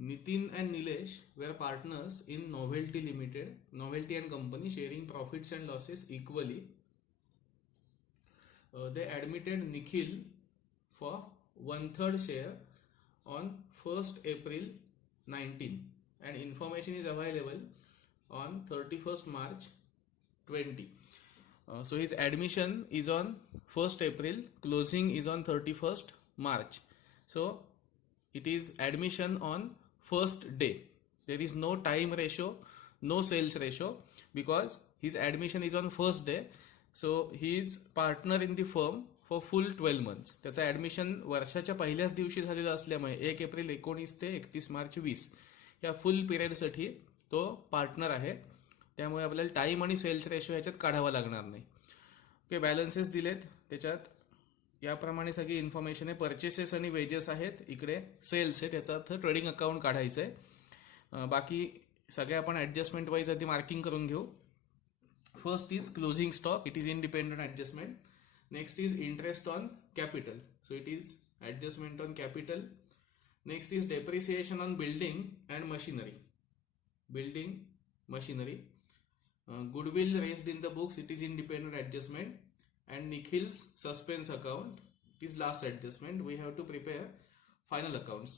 Nitin and Nilesh were partners in Novelty and Company, sharing profits and losses equally. They admitted Nikhil for one-third share on 1st April 19, and information is available on 31st March 20. So his admission is on 1st April, closing is on 31st March. So it is admission on first day. There is no time ratio, no sales ratio, because his admission is on first day. So he is partner in the firm for full 12 months. त्याचं admission वर्षाच्या पहिल्याच दिवशी झालेलं असल्यामुळे 1 April 19 ते 31 मार्च 20 या full पिरियडसाठी तो partner आहे. त्यामुळे आपल्याला टाईम आणि सेल्स रेशो ह्याच्यात काढावा लागणार नाही. ओके, बॅलन्सेस दिलेत. त्याच्यात याप्रमाणे सगळी इन्फॉर्मेशन आहे. परचेसेस आणि वेजेस आहेत, इकडे सेल्स आहे, त्याचा अर्थ ट्रेडिंग अकाउंट काढायचं आहे. बाकी सगळे आपण ॲडजस्टमेंट वाईज आधी मार्किंग करून घेऊ. First is closing stock, it is independent adjustment. Next is interest on capital, so it is adjustment on capital. Next is depreciation on building and machinery. Goodwill raised in the books, it is independent adjustment. And Nikhil's suspense account, it is last adjustment. We have to prepare final accounts.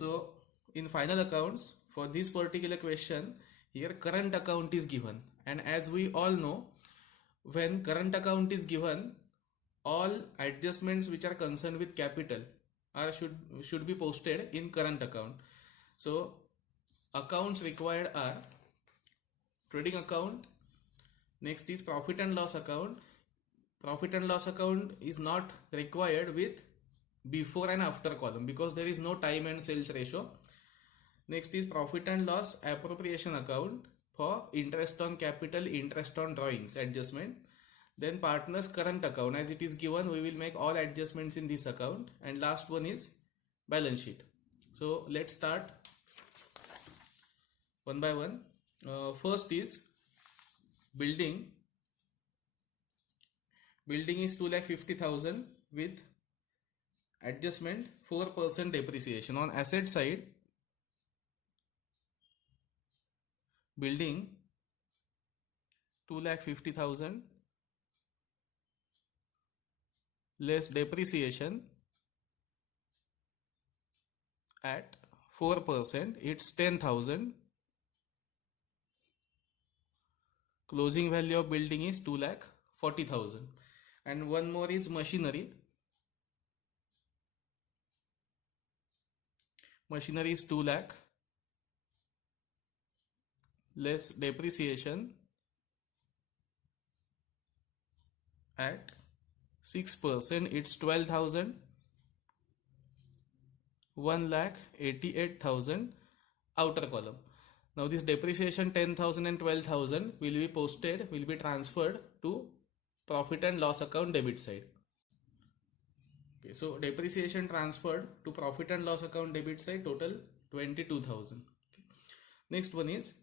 So in final accounts, for this particular question, here current account is given, and as we all know, when current account is given, all adjustments which are concerned with capital should be posted in current account. So accounts required are trading account. Next is profit and loss account. Profit and loss account is not required with before and after column because there is no time and sales ratio. Next is profit and loss appropriation account for interest on capital, interest on drawings adjustment. Then partners current account, as it is given, we will make all adjustments in this account. And last one is balance sheet. So let's start one by one. First is building. Building is 2,50,000 with adjustment 4% depreciation. On asset side, building 2,50,000 less depreciation at 4%, it's 10,000. Closing value of building is 2,40,000. And one more is machinery. Machinery is 2 lakh less depreciation at 6%, it's 12,000. 1,88,000 outer column. Now this depreciation 10,000 and 12,000 will be transferred to profit and loss account debit side. Okay, so depreciation transferred to profit and loss account debit side, total 22,000. Okay. Next one is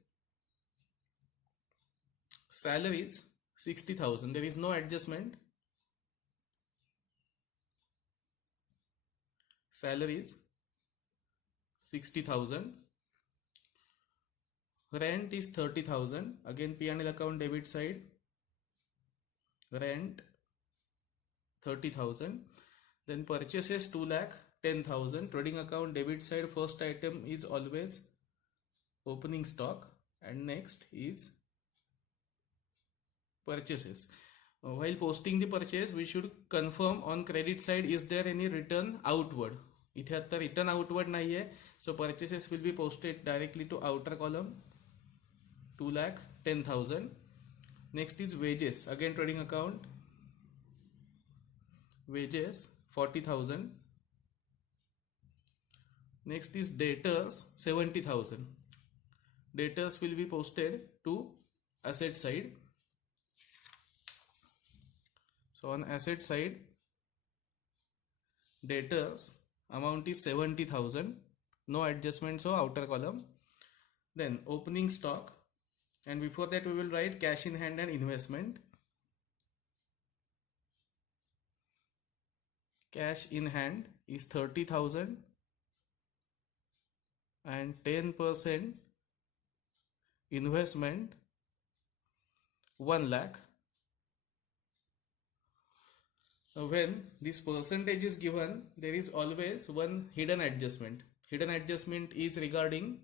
salaries 60,000. There is no adjustment. Salaries 60,000. Rent is 30,000. Again P&L account debit side. Rent 30,000. Then purchases 2,10,000. Trading account debit side, first item is always opening stock, and next is purchases. While posting the purchase, we should confirm on credit side, is there any return outward. इथे आता return outward नाही आहे, so purchases will be posted directly to outer column. 2,10,000. Next is wages, again trading account. Wages 40,000. Next is debtors 70,000. Debtors will be posted to asset side. So on asset side, debtors amount is 70,000. No adjustment, so outer column. Then opening stock, and before that we will write cash in hand and investment. Cash in hand is 30,000. and 10% investment 1 lakh. When this percentage is given, there is always one hidden adjustment. Hidden adjustment is regarding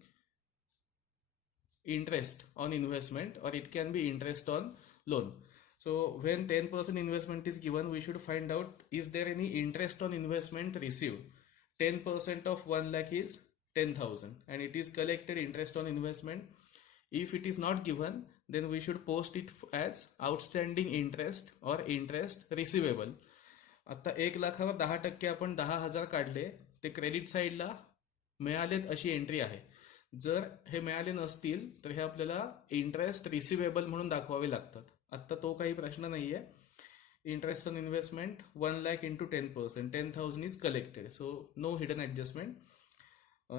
interest on investment, or it can be interest on loan. So when 10% investment is given, we should find out, is there any interest on investment received. 10% of 1 lakh is 10,000 and it is collected interest on investment. If it is not given, then we should post it as outstanding interest or interest receivable. आता 1 लाखावर 10% आपण 10,000 काढले, ते credit साईडला मिळालेत अशी entry आहे. जर हे मिळाले नसतील तर हे आपल्याला इंटरेस्ट रिसिवेबल म्हणून दाखवावे लागतात. आता तो काही प्रश्न नाहीये. Interest on investment 1 lakh into 10%, 10,000 is collected, so no hidden adjustment.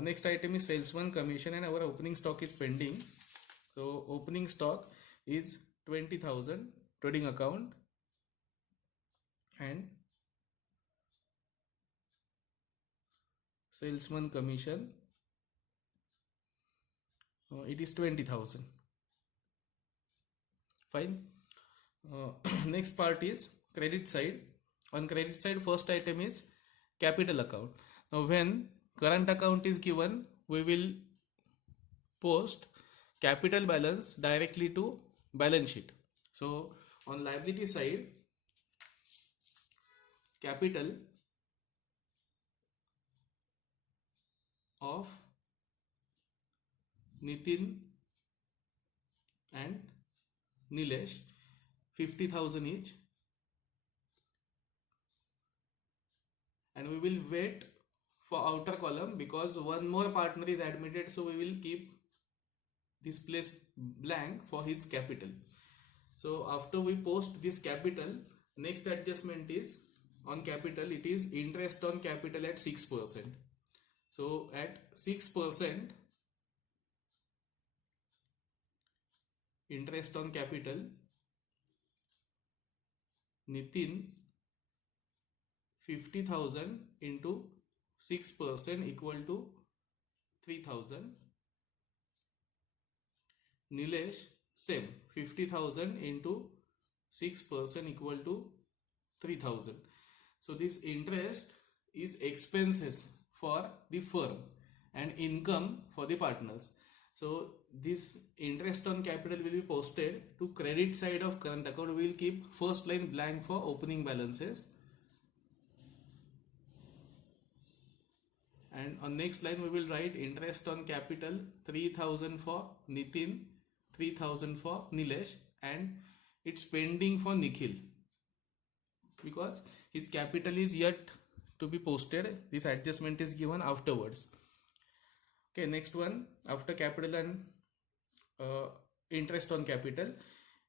Next item is salesman commission and our opening stock is pending. So opening stock is 20,000 trading account and salesman commission it is 20,000. Fine. Next part is credit side. On credit side, first item is capital account. Now when current account is given, we will post capital balance directly to balance sheet. So on liability side, capital of Nitin and Nilesh 50,000 each, and we will wait for outer column because one more partner is admitted, so we will keep this place blank for his capital. So after we post this capital, next adjustment is on capital, it is interest on capital at 6%. So at 6% interest on capital, Nitin 50,000 into 6% equal to 3,000. Nilesh same, 50,000 into 6% equal to 3,000. So this interest is expenses for the firm and income for the partners. So this interest on capital will be posted to credit side of current account. We will keep first line blank for opening balances, and on next line we will write interest on capital 3,000 for Nitin, 3,000 for Nilesh, and it's pending for Nikhil because his capital is yet to be posted. This adjustment is given afterwards. Okay, next one, after capital and interest on capital,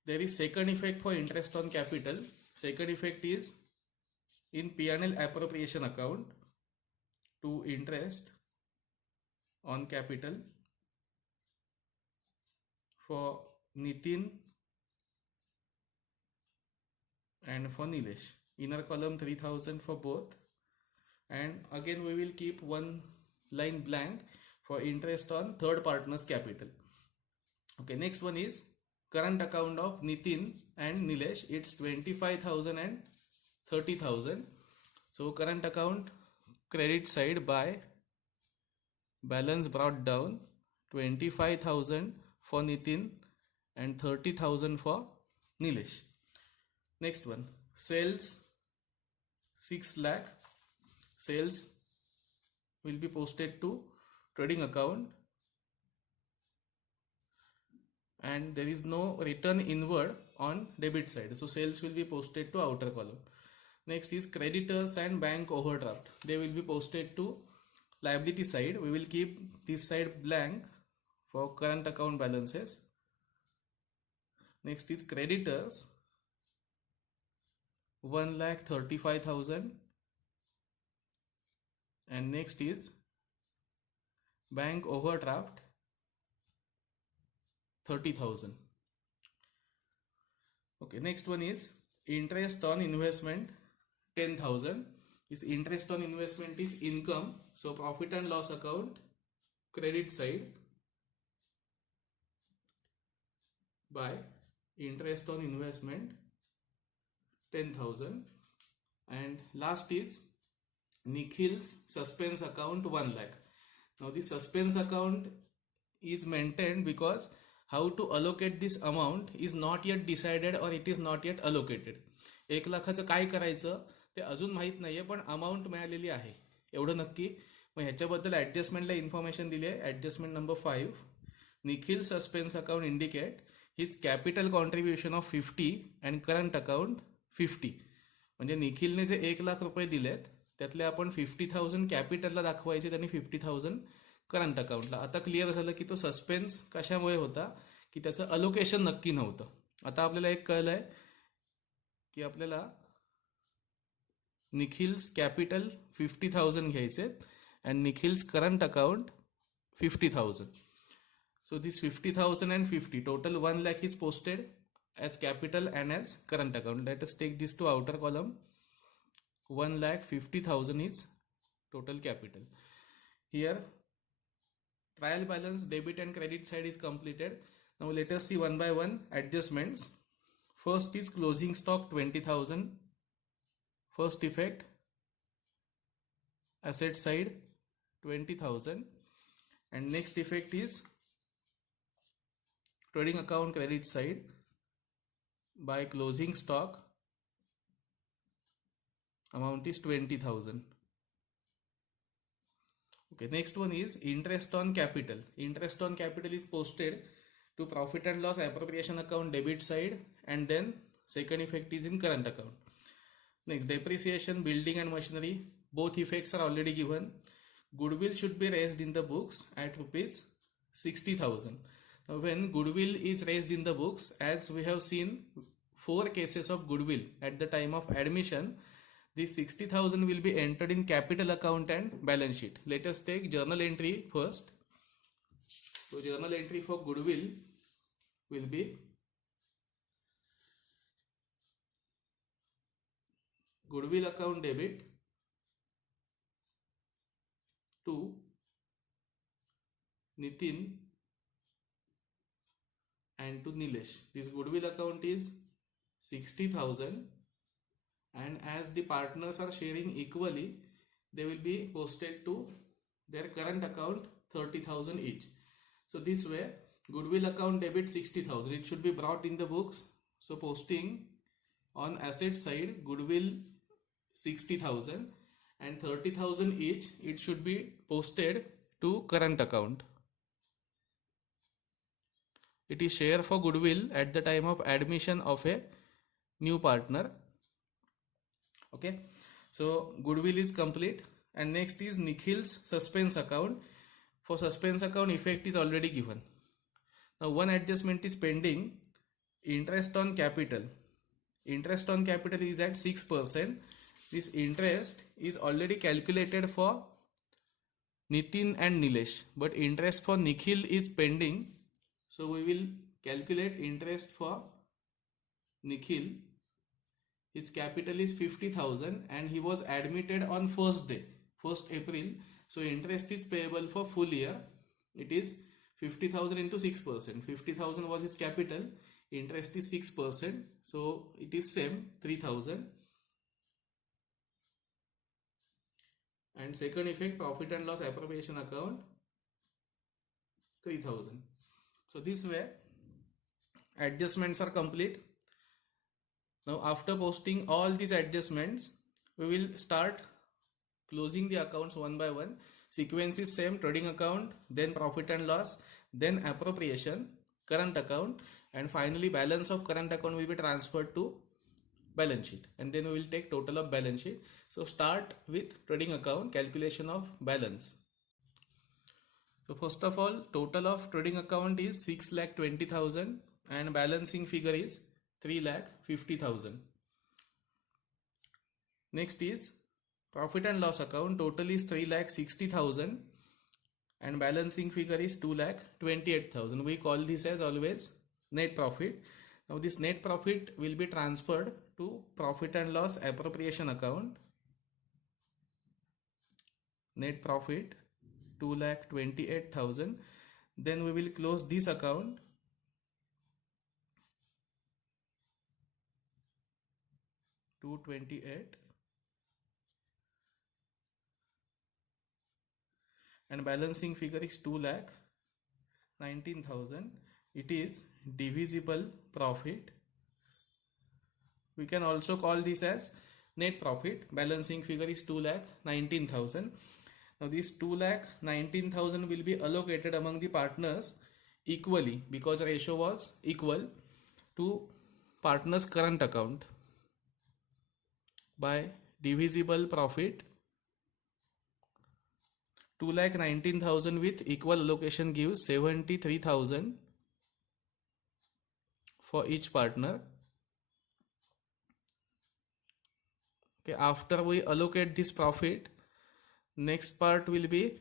there is second effect for interest on capital. Second effect is in P&L appropriation account to interest on capital for Nitin and for Nilesh. Inner column 3,000 for both, and again we will keep one line blank for interest on third partner's capital. Okay, next one is current account of Nitin and Nilesh. It's 25,000 and 30,000. So current account credit side by balance brought down, 25,000 for Nitin and 30,000 for Nilesh. Next one, sales 6 lakh. Sales will be posted to trading account and there is no return inward on debit side, so sales will be posted to outer column. Next is creditors and bank overdraft. They will be posted to liability side. We will keep this side blank for current account balances. Next is creditors 1,35,000, and next is bank overdraft 30,000. Okay, next one is interest on investment 10,000. This interest on investment is income, so profit and loss account credit side by interest on investment 10,000. And last is Nikhil's suspense account 1 lakh. Now the suspense account is maintained because how to allocate this amount is not yet decided or it is not yet allocated. 1 लाखाचं काय करायचं ते अजून माहित नाहीये, पण amount मिळालेली आहे एवढं नक्की. मग ह्याच्याबद्दल ऍडजस्टमेंटला इन्फॉर्मेशन दिली आहे. Adjustment number 5, Nikhil suspense account indicate his capital contribution of 50 and current account 50. म्हणजे निखिलने जे 1 लाख रुपये दिलेत त्यातले आपण 50,000 कॅपिटलला दाखवायचे, त्यांनी 50,000 करंट अकाउंटला. आता क्लिअर झालं की तो सस्पेन्स कशामुळे होता, की त्याचं अलोकेशन नक्की नव्हतं. आता आपल्याला एक कळलंय की आपल्याला निखिल्स कॅपिटल 50,000 घ्यायचे and Nikhil's current account 50,000. So this 50,000 and 50 total 1 lakh is posted as capital and as current account. Let us take this to outer column. 1,50,000 is total capital. Here trial balance debit and credit side is completed. Now let us see one by one adjustments. First is closing stock 20,000. First effect, asset side 20,000, and next effect is trading account credit side by closing stock amount is 20,000. Okay, next one is interest on capital. Interest on capital is posted to profit and loss appropriation account debit side, and then second effect is in current account. Next, depreciation, building and machinery, both effects are already given. Goodwill should be raised in the books at rupees 60,000. Now when goodwill is raised in the books, as we have seen 4 cases of goodwill at the time of admission, this 60,000 will be entered in capital account and balance sheet. Let us take journal entry first. So journal entry for goodwill will be goodwill account debit to Nitin and to Nilesh. This goodwill account is 60,000, and as the partners are sharing equally, they will be posted to their current account 30,000 each. So this way, goodwill account debit 60,000, it should be brought in the books. So posting on asset side goodwill 60,000 and 30,000 each, it should be posted to current account. It is share for goodwill at the time of admission of a new partner. Okay, so goodwill is complete, and next is Nikhil's suspense account. For suspense account, effect is already given. Now one adjustment is pending. Interest on capital. Interest on capital is at 6%. This interest is already calculated for Nitin and Nilesh, but interest for Nikhil is pending. So we will calculate interest for Nikhil. His capital is 50,000 and he was admitted on first day, 1st April. So interest is payable for full year. It is 50,000 into 6%. 50,000 was his capital. Interest is 6%. So it is same 3,000. And second effect, profit and loss appropriation account 3,000. So this way adjustments are complete. Now after posting all these adjustments, we will start closing the accounts one by one. Sequence is same: trading account, then profit and loss, then appropriation, current account, and finally balance of current account will be transferred to balance sheet, and then we will take total of balance sheet. So start with trading account, calculation of balance. So first of all, total of trading account is 6,20,000 and balancing figure is 3,50,000. Next is profit and loss account. Total is 3,60,000 and balancing figure is 2,28,000. We call this as always net profit. Now this net profit will be transferred to profit and loss appropriation account. Net profit 2,28,000. Then we will close this account. $228 and balancing figure is 2,19,000. It is divisible profit. We can also call this as net profit. Balancing figure is 2,19,000. Now this 2,19,000 will be allocated among the partners equally because ratio was equal to partners' current account by divisible profit. 2,19,000 with equal allocation gives 73,000 for each partner. Okay, after we allocate this profit, next part will be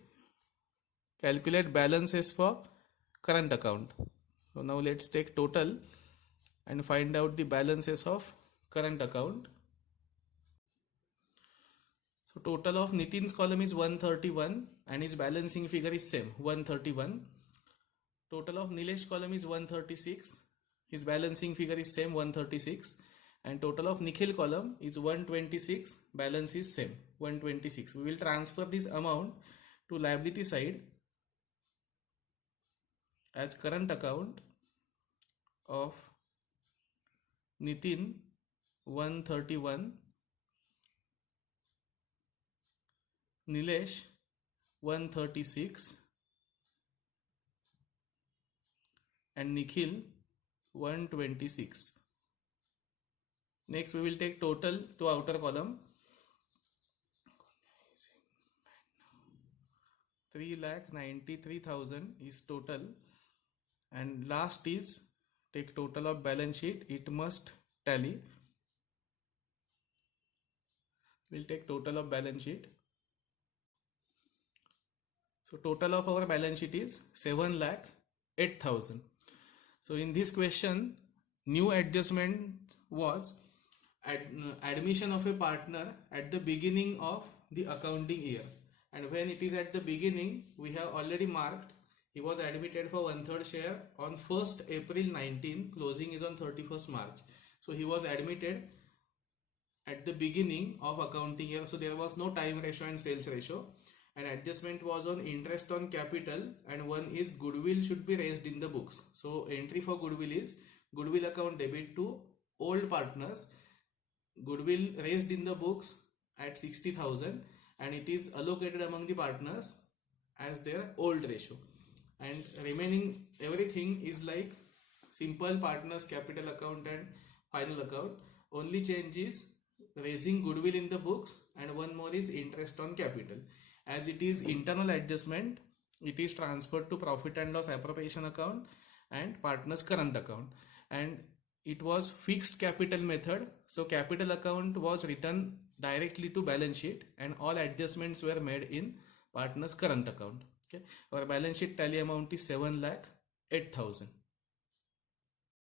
calculate balances for current account. So now let's take total and find out the balances of current account. So total of Nitin's column is 131 and his balancing figure is same 131. Total of Nilesh column is 136. His balancing figure is same 136. And total of Nikhil column is 126. Balance is same 126. We will transfer this amount to liability side as current account of Nitin 131, Nilesh 136 and Nikhil 126. Next we will take total to outer column. 3,93,000 is total, and last is take total of balance sheet. It must tally. We'll take total of balance sheet. So total of our balance sheet is 7,08,000. So in this question, new adjustment was admission of a partner at the beginning of the accounting year, and when it is at the beginning, we have already marked he was admitted for 1/3 share on 1st April 19, closing is on 31st March. So he was admitted at the beginning of accounting year, so there was no time ratio and sales ratio, and adjustment was on interest on capital, and one is goodwill should be raised in the books. So entry for goodwill is goodwill account debit to old partners. Goodwill raised in the books at 60,000 and it is allocated among the partners as their old ratio, and remaining everything is like simple partners capital account and final account. Only change is raising goodwill in the books, and one more is interest on capital. As it is internal adjustment, it is transferred to profit and loss appropriation account and partners current account, and it was fixed capital method, so capital account was written directly to balance sheet and all adjustments were made in partners current account. Okay, our balance sheet tally amount is 7,08,000.